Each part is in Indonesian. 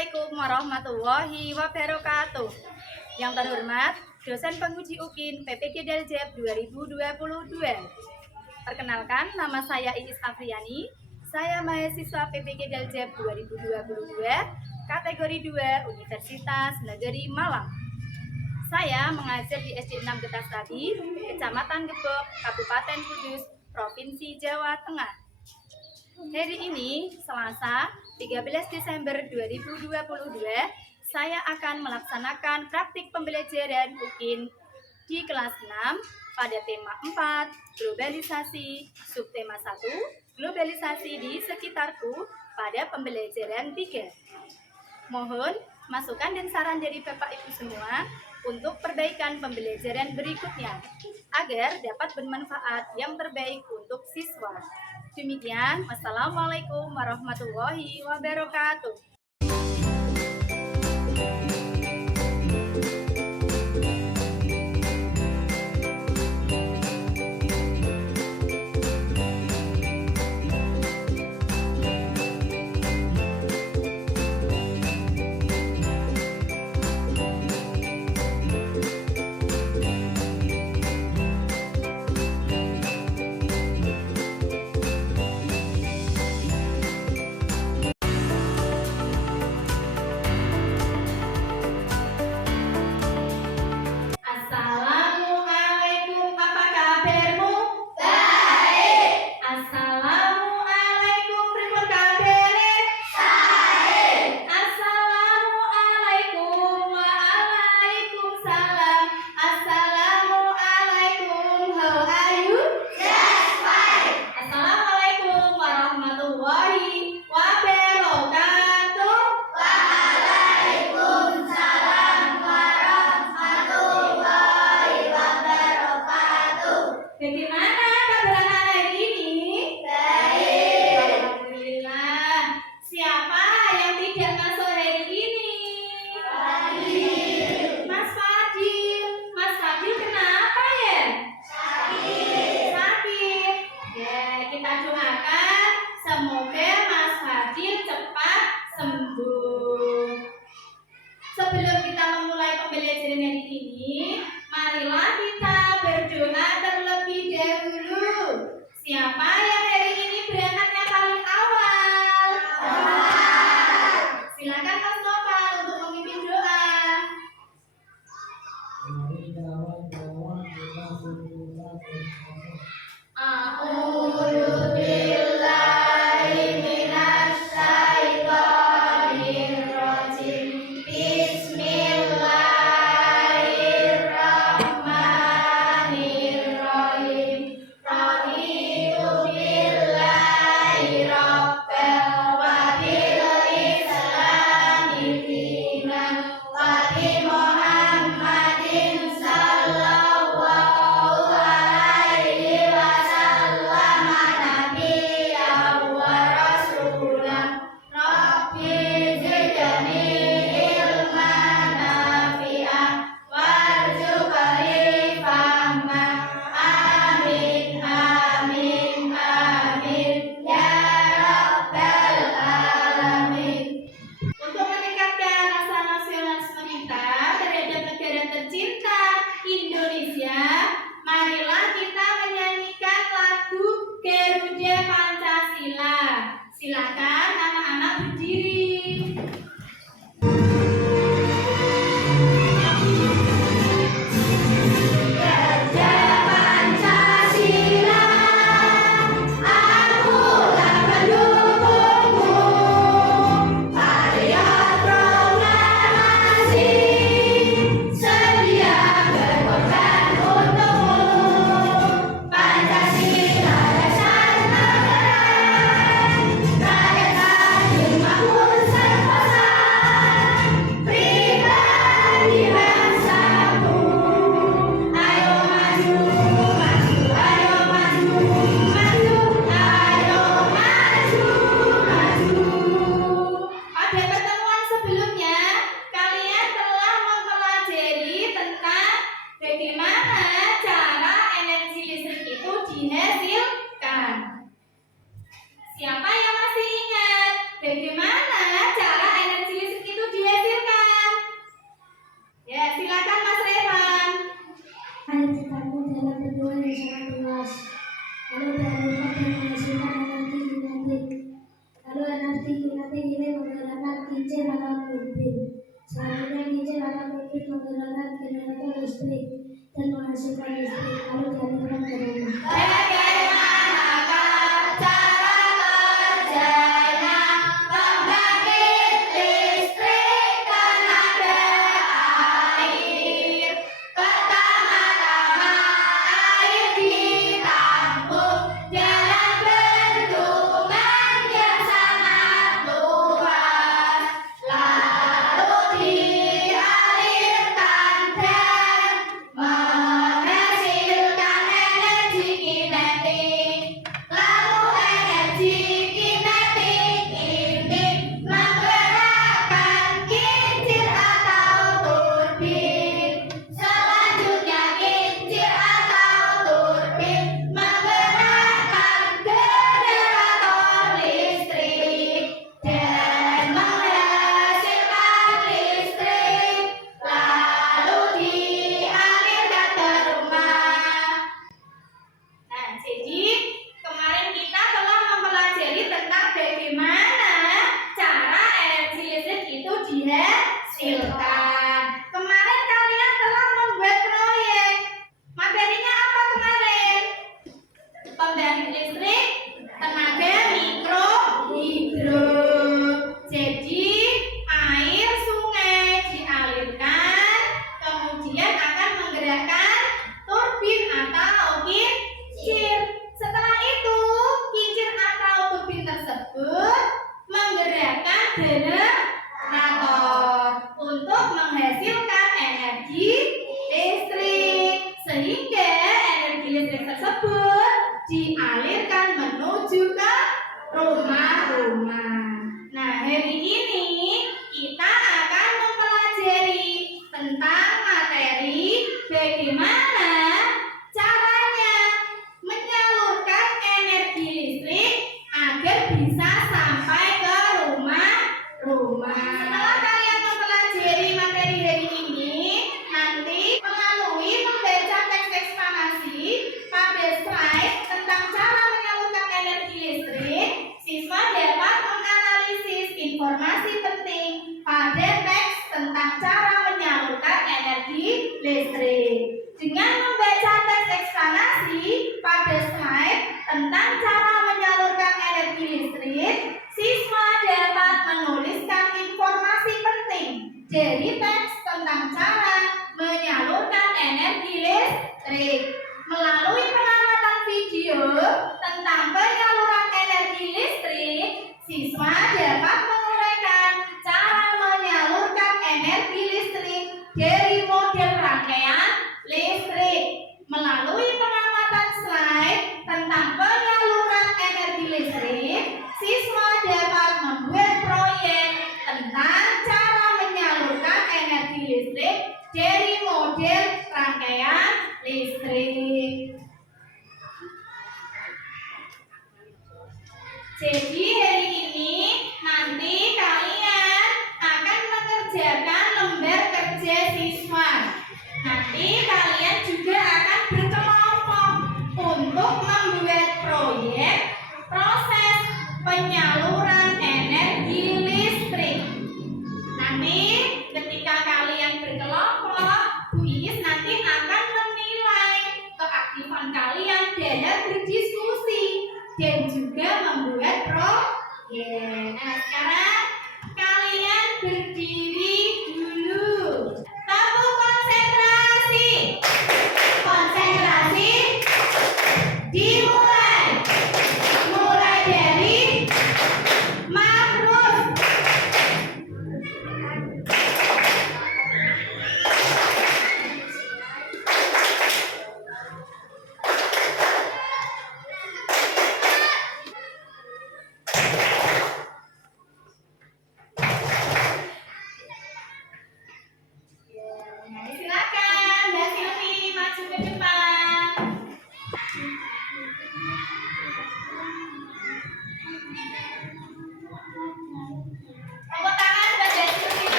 Assalamualaikum warahmatullahi wabarakatuh. Yang terhormat, dosen penguji UKIN PPG Deljeb 2022. Perkenalkan, nama saya Iis Afriani. Saya mahasiswa PPG Deljeb 2022, kategori 2 Universitas Negeri Malang. Saya mengajar di SD 6 Getasadi, Kecamatan Gebok, Kabupaten Kudus, Provinsi Jawa Tengah. Hari ini, Selasa, 13 Desember 2022, saya akan melaksanakan praktik pembelajaran UKIN di kelas 6 pada tema 4, globalisasi, subtema 1, globalisasi di sekitarku pada pembelajaran 3. Mohon masukan dan saran dari Bapak Ibu semua untuk perbaikan pembelajaran berikutnya agar dapat bermanfaat yang terbaik untuk siswa. Demikian, wassalamualaikum warahmatullahi wabarakatuh. kincir atau turbin. Selanjutnya kincir atau turbin menggerakkan generator listrik dan menghasilkan listrik lalu dialirkan ke rumah. Dialirkan menuju ke rumah-rumah. Nah, hari ini kita akan mempelajari tentang materi bagaimana caranya menyalurkan energi listrik agar bisa sampai ke rumah-rumah. Setelah kalian mempelajari materi hari ini, nanti melalui membaca teks eksplanasi pada slide tentang cara menyalurkan energi listrik, siswa dapat menganalisis informasi penting pada teks tentang cara menyalurkan energi listrik. Dengan membaca teks eksplanasi pada slide tentang cara menyalurkan energi listrik, siswa dapat menuliskan informasi penting dari teks tentang cara menyalurkan energi listrik. Melalui pengamatan video tentang penyaluran energi listrik, siswa dapat menguraikan cara menyalurkan energi listrik dari model rangkaian listrik. Melalui pengamatan slide tentang penyaluran energi listrik, siswa dapat membuat proyek tentang cara menyalurkan energi listrik dari model rangkaian listrik. Jadi hari ini nanti kalian akan mengerjakan lembar kerja siswa. Nanti kalian juga akan berkelompok untuk membuat proyek proses penyaluran energi listrik. Nanti ketika kalian berkelompok, Bu Iis nanti akan menilai keaktifan kalian dalam berdiskusi dan juga membuat proyek. Nah, sekarang kalian berdiri dulu. Tahu konsentrasi. Konsentrasi dimulai. Mulai dari makhluk.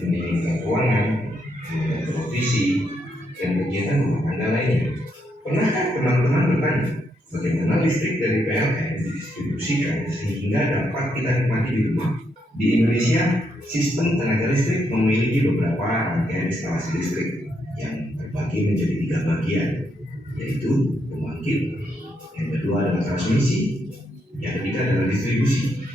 mendinginkan ruangan, membuat televisi, dan kegiatan rumah tangga lainnya. Pernahkah teman-teman bertanya, bagaimana listrik dari PLN didistribusikan sehingga dapat kita nikmati di rumah? Di Indonesia, sistem tenaga listrik memiliki beberapa rangkaian instalasi listrik yang terbagi menjadi 3 bagian, yaitu pembangkit, yang kedua adalah transmisi, yang ketiga adalah distribusi.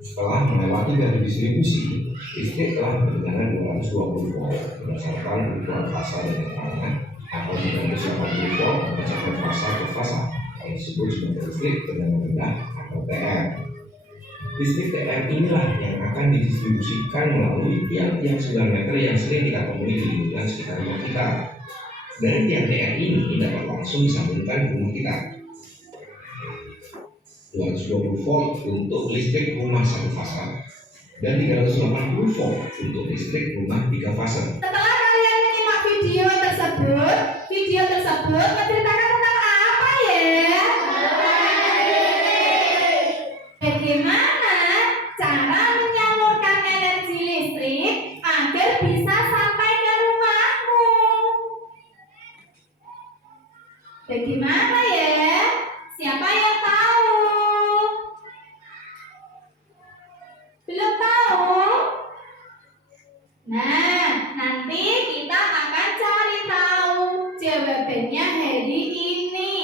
Setelah melewati dari distribusi, listrik telah bertegangan 220 volt berdasarkan ukuran fasa dan tekanan atau 280 volt berdasarkan fasa ke fasa yang disebut sebagai listrik tegangan rendah atau TR. Listrik TR inilah yang akan didistribusikan melalui tiang-tiang 9 meter yang sering kita temui di lingkungan sekitar rumah kita. Dari tiang TR ini dapat langsung disambungkan ke rumah kita. 220 volt untuk listrik rumah satu fasa dan 380 volt untuk listrik rumah 3 fase. Setelah kalian menyimak video tersebut menceritakan tentang apa ya? Bagaimana cara menyalurkan energi listrik agar bisa sampai ke rumahmu? Bagaimana ya? Siapa yang tahu? Belum tahu? Nah, nanti kita akan cari tahu jawabannya hari ini.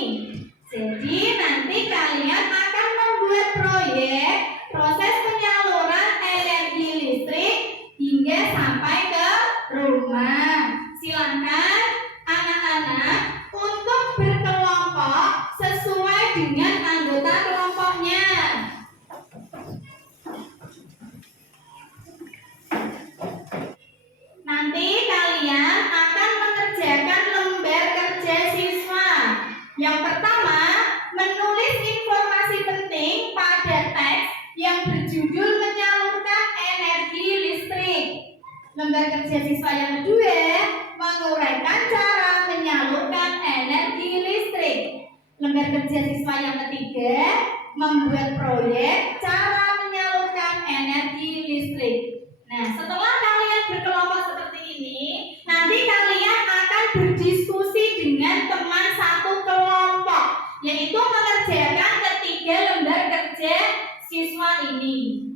Jadi nanti kalian akan membuat proyek proses penyaluran energi listrik hingga sampai ke rumah. Silakan anak-anak untuk berkelompok sesuai dengan anggota kelompoknya. Nanti kalian akan mengerjakan lembar kerja siswa. Yang pertama, menulis informasi penting pada teks yang berjudul menyalurkan energi listrik. Lembar kerja siswa yang kedua, menguraikan cara menyalurkan energi listrik. Lembar kerja siswa yang ketiga, membuat proyek cara menyalurkan energi listrik. Nah, setelah kalian berkelompok seperti ini, nanti kalian akan berdiskusi dengan teman satu kelompok, yaitu mengerjakan ketiga lembar kerja siswa ini.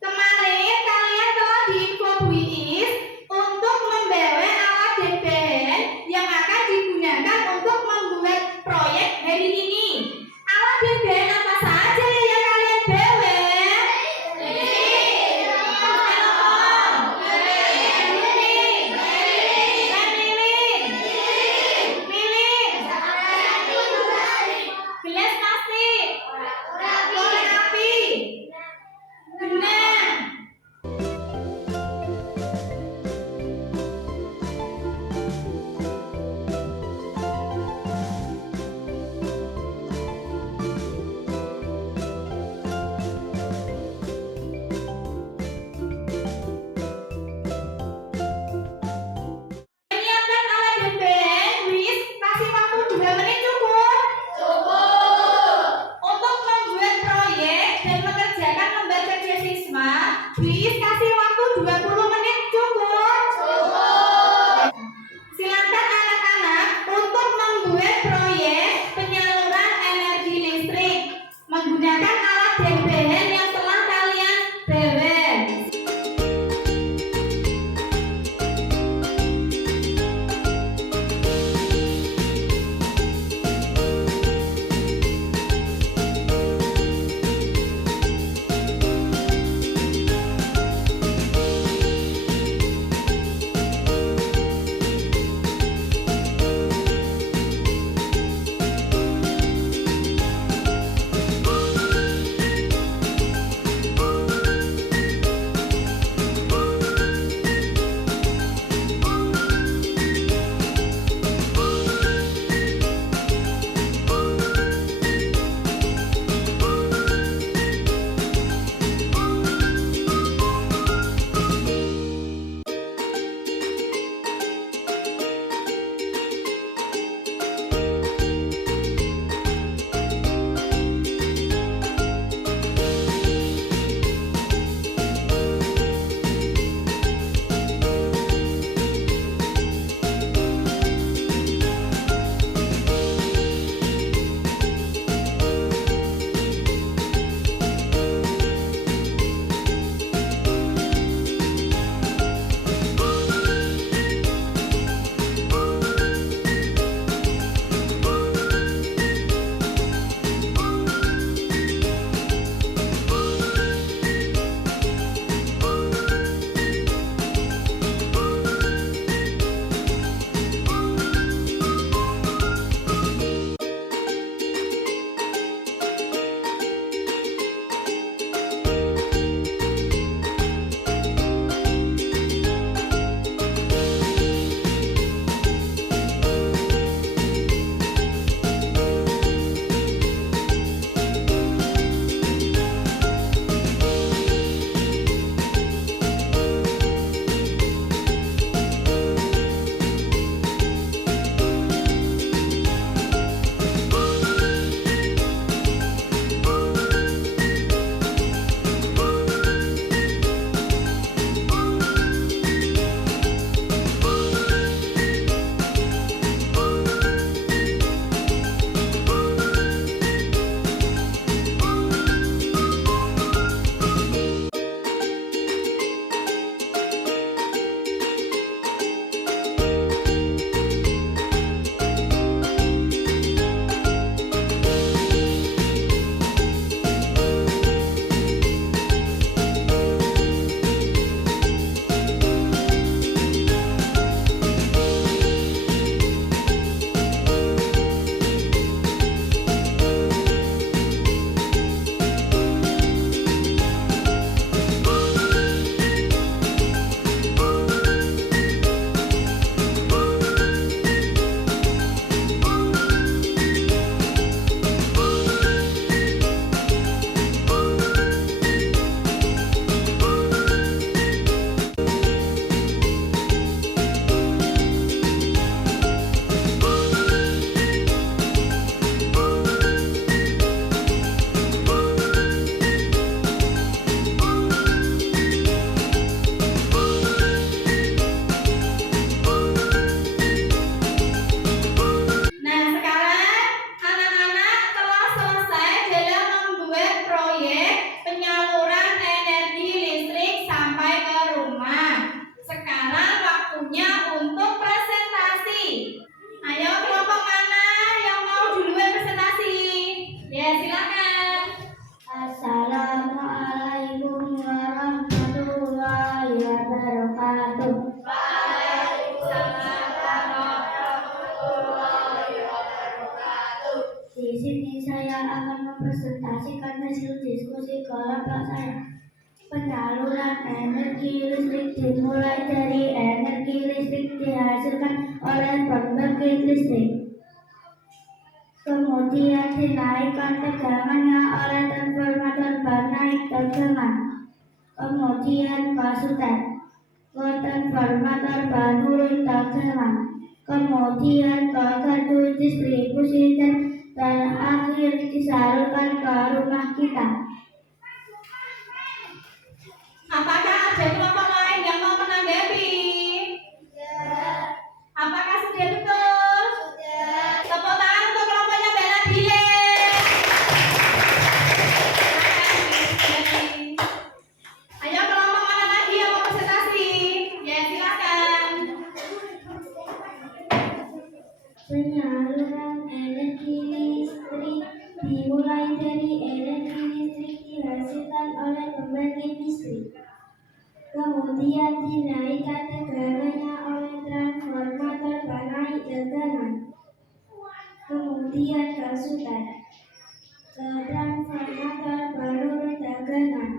Kemarin kalian telah diinfo Bu Iis untuk membawa alat dan bahan yang akan digunakan untuk membuat proyek hari ini. Alat dan bahan apa saja yang kalian bawa? Gelas plastik, korek api, benang. Menyiapkan alat dan bahan, Luis, kasih waktu 2 menit cukup? Cukup. Untuk membuat proyek dan mengerjakan lembar kerja siswa, Luis kasih waktu 20 menit cukup? Cukup. Silakan anak-anak untuk membuat proyek penyaluran energi listrik menggunakan alat dan bahan yang telah kalian bawa. sini saya akan mempresentasikan hasil diskusi kelompok saya. Penyaluran energi listrik dimulai dari energi listrik dihasilkan oleh pembangkit listrik. Kemudian dinaikkan tegangannya oleh transformator bernaik tegangan. Kemudian kasutan. Ke transformator menurun tegangan. Kemudian ke gardu distribusi dan terakhir disalurkan ke rumah kita. Apakah ada kelompok lain yang mau menanggapi? Apakah sudah betul? Tepuk tangan untuk kelompoknya Mbak Nabila. Ayo kelompok mana lagi yang mau presentasi? Ya silakan. Penyaluran energi listrik dimulai dari energi listrik dihasilkan oleh pembangkit listrik. Kemudian dinaikkan tegangannya oleh transformator bernaik tegangan. Kemudian kasutan. Ke transformator menurun tegangan.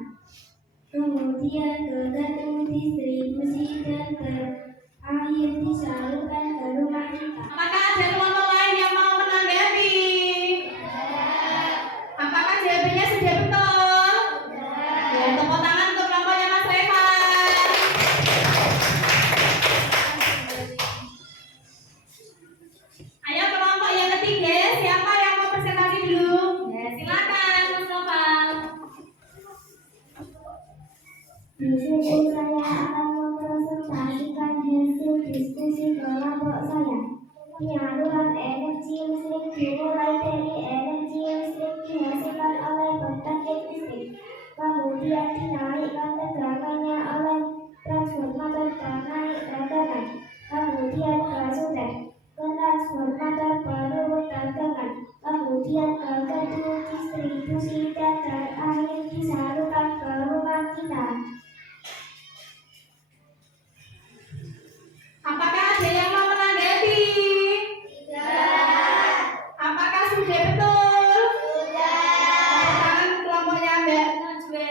Kemudian ke gardu distribusi dan terakhir disalurkan ke rumah kita. Apakah ada kelompok lain yang mau menanggapi? Apakah jawabannya sudah betul? Ya, tepuk tangan untuk kelompoknya Mas Revan. Ayo kelompok yang ketiga, siapa yang mau presentasi dulu? Ya, silakan Mas Noval. Di sini saya akan mempresentasikan hasil diskusi kelompok saya. Penyaluran energi listrik dimulai dari energi listrik dihasilkan oleh pembangkit listrik. Kemudian dinaikkan tegangannya oleh transformator bernaik tegangan. Kemudian kasutan. Ke transformator menurun tegangan. Kemudian ke gardu distribusi dan terakhir disalurkan ke rumah kita. Apakah ada yang mau menanggapi? Apakah sudah betul? Tepuk tangan kelompoknya Mbak Najwa.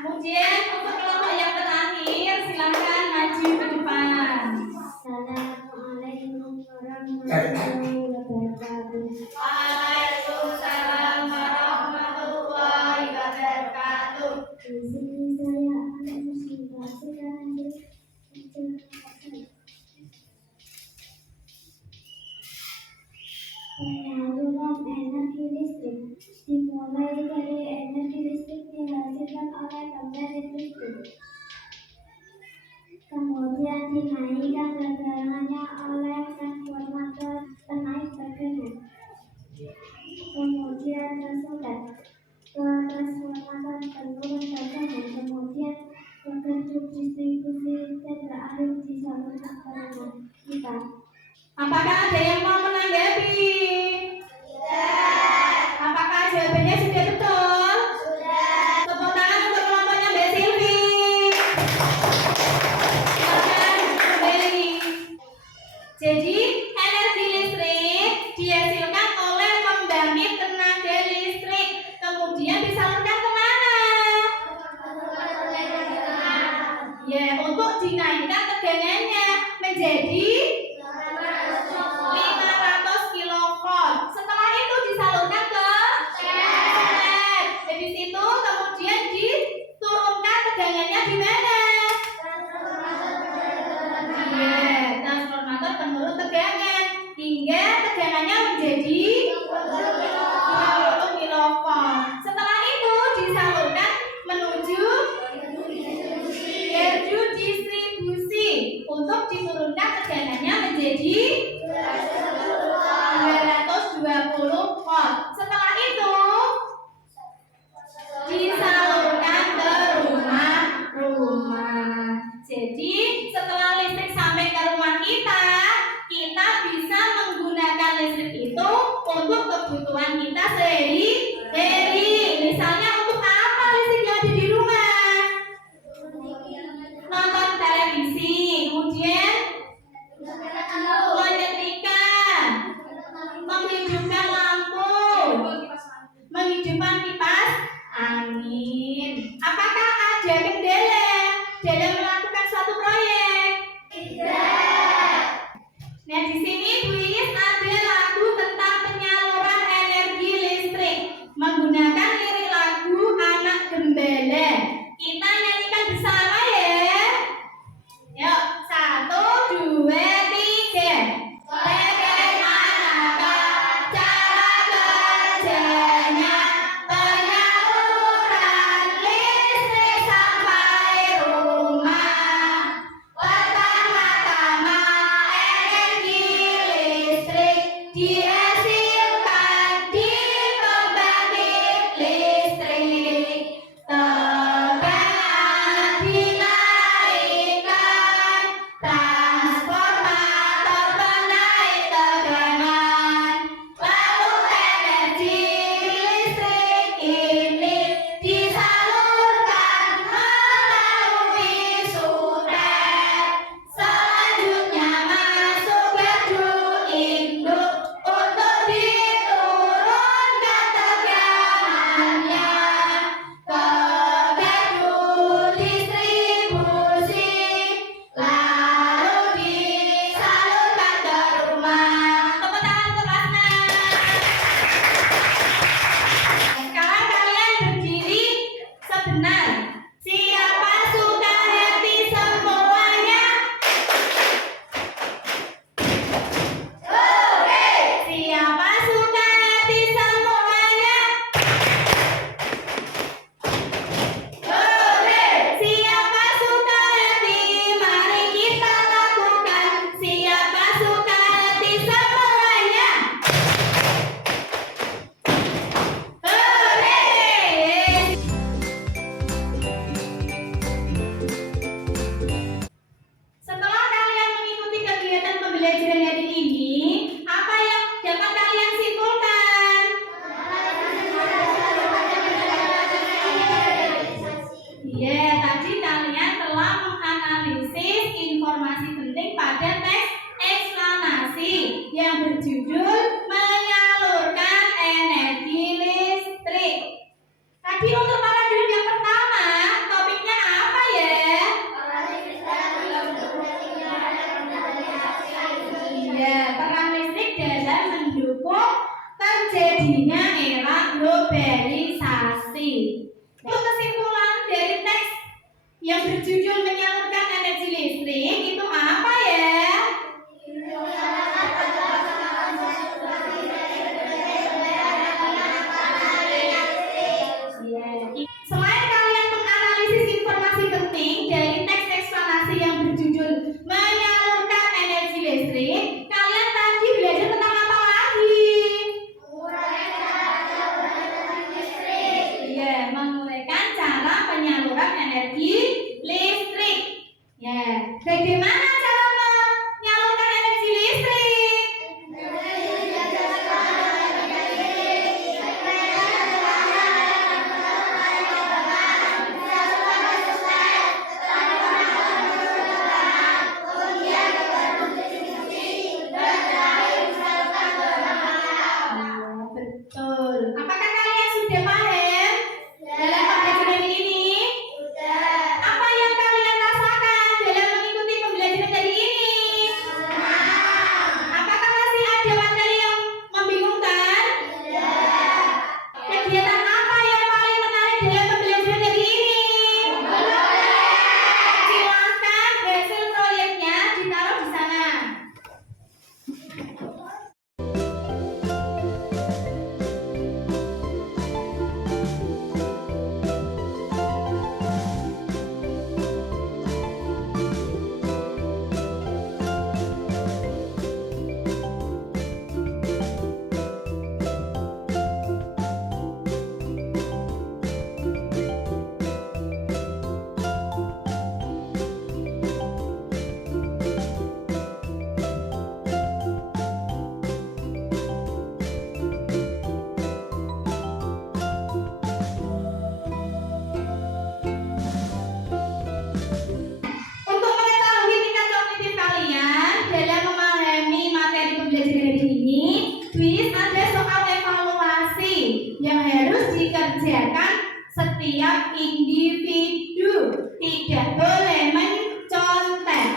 Kemudian untuk kelompok yang terakhir, silakan maju ke depan. Assalamualaikum warahmatullahi wabarakatuh. Waalaikumsalam warahmatullahi wabarakatuh. Di sini saya akan mempresentasikan hasil penyaluran energi listrik dimulai dari energi listrik dihasilkan oleh pembangkit listrik. Kemudian dinaikkan tegangannya oleh transformator penaik tegangan. Kemudian kasutan. Ke transformator penurun tegangan. Kemudian ke gardu distribusi dan terakhir disalurkan ke rumah kita. Apakah ada yang mau menanggapi? Apakah jawabannya sudah betul? Tepuk tangan untuk kelompoknya Mbak Silvi. Silakan kembali. Jadi energi listrik dihasilkan oleh pembangkit tenaga listrik, kemudian disalurkan kemana? Ya, untuk dinaikkan tegangannya menjadi 500 kV. Setelah itu disalurkan ke set. Dari situ kemudian diturunkan tegangannya di mana? Iya, transformator penurun tegangan hingga tegangannya menjadi 50 kV. Setelah itu disalurkan menuju gardu distribusi untuk diturunkan tegangannya menjadi 220 volt. Setelah itu disalurkan ke rumah-rumah. Jadi setelah listrik sampai ke rumah kita, kita bisa menggunakan listrik itu untuk kebutuhan kita sehari-hari. Misalnya untuk apa listrik yang ada di rumah? Nonton televisi, kemudian berjudul menyalurkan energi listrik. Tadi untuk para guru yang pertama, topiknya apa ya? Iya, peran listrik dalam mendukung terjadinya era globalisasi. Untuk kesimpulan dari teks yang berjudul menyalurkan energi listrik itu apa ya? Selain kalian menganalisis informasi penting dari teks eksplanasi yang berjudul menyalurkan energi listrik, kalian tadi belajar tentang apa lagi? Iya, menguraikan cara penyaluran energi listrik. Ya, bagaimana cara menyalurkan energi listrik? Betul. Apakah kalian sudah paham dalam pembelajaran ini? Apa yang kalian rasakan dalam mengikuti pembelajaran dari ini? Apakah masih ada materi yang membingungkan? Kegiatan apa yang paling menarik dalam pembelajaran dari ini? Silakan hasil proyeknya ditaruh di sana. Untuk mengetahui tingkat kognitif kalian dalam memahami materi pembelajaran hari ini, kuis ada soal evaluasi yang harus dikerjakan setiap individu. Tidak boleh mencontek.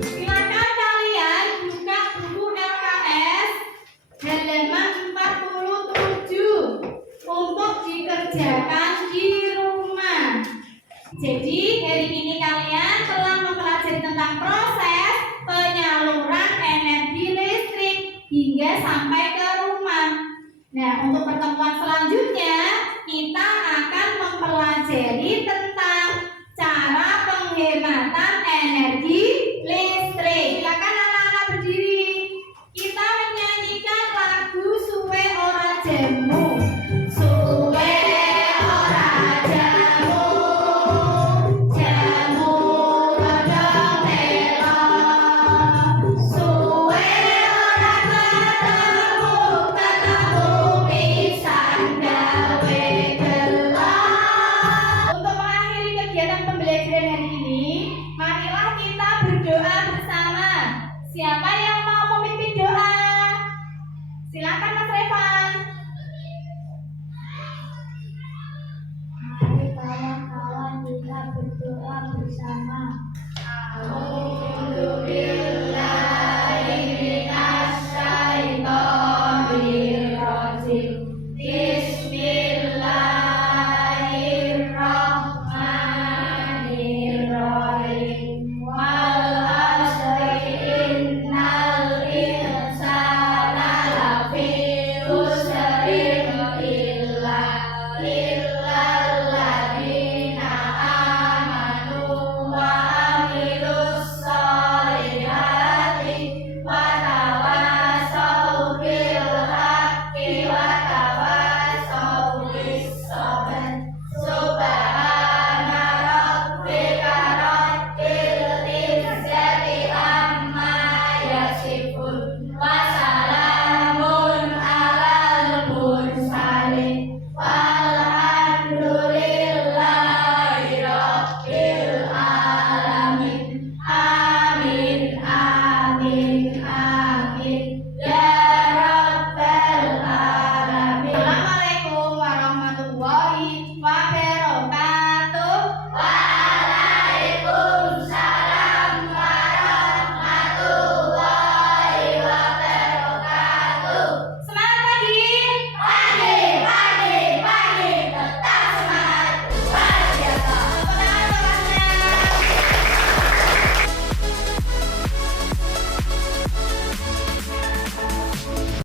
Silakan kalian buka buku LKS halaman 47 untuk dikerjakan di rumah. Jadi hari ini kalian telah mempelajari tentang proses penyaluran energi listrik hingga sampai ke rumah. Nah, untuk pertemuan selanjutnya kita akan mempelajari tentang cara penghematan energi listrik. Silakan anak-anak berdiri. Kita menyanyikan lagu Suwe Ora Jamu. Suwe ora jamu, jamu rodong telo. Suwe ora ketemu, ketemu pisan gawe gelo. Untuk mengakhiri kegiatan pembelajaran hari ini, marilah kita berdoa bersama. Siapa yang mau memimpin doa? Silakan Mas Revan. Mari kawan-kawan kita berdoa bersama.